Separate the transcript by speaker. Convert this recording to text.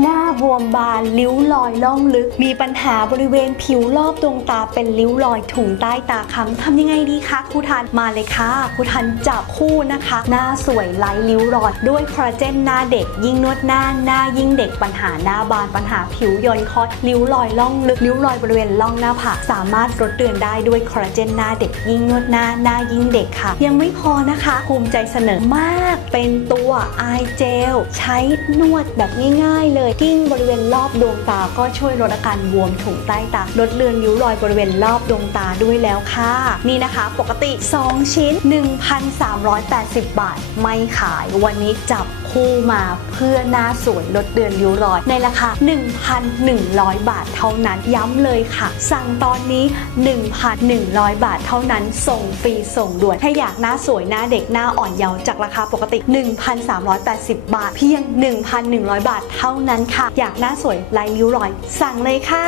Speaker 1: หน้าบวมบานริ้วรอยล่องลึก มีปัญหาบริเวณผิวรอบดวงตาเป็นริ้วรอยถุงใต้ตาค้ำทำยังไงดีคะครูทันมาเลยค่ะครูทันจับคู่นะคะ หน้าสวยไร้ริ้วรอยด้วยคอลลาเจนหน้าเด็ก ยิ่งนวดหน้าหน้ายิ่งเด็กปัญหาหน้าบานปัญหาผิวย่นคอริ้วรอยล่องลึกริ้วรอยบริเวณล่องหน้าผากสามารถลดเตือนได้ด้วยคอลลาเจนหน้าเด็ก ยิ่งนวดหน้าหน้ายิ่งเด็กค่ะ ยังไม่พอนะคะภูมิใจเสนอมากเป็นตัวไอเจลใช้นวดแบบง่ายๆเลยกิ้งบริเวณรอบดวงตาก็ช่วยลดอาการบวมถุงใต้ตาลดเลือนริ้วรอยบริเวณรอบดวงตาด้วยแล้วค่ะ นี่นะคะปกติ 2 ชิ้น 1,380 บาท ไม่ขายวันนี้จับคู่มาเพื่อหน้าสวยลดเดือนริ้วรอย ในราคา 1,100 บาทเท่านั้นย้ำเลยค่ะ สั่งตอนนี้ 1,100 บาทเท่านั้นส่งฟรีส่งด่วน ถ้าอยากหน้าสวยหน้าเด็กหน้าอ่อนเยาว์จากราคาปกติ 1,380 บาท เพียง 1,100 บาทเท่านั้นนั้นค่ะ อยากหน้าสวยไร้ริ้วรอย สั่งเลยค่ะ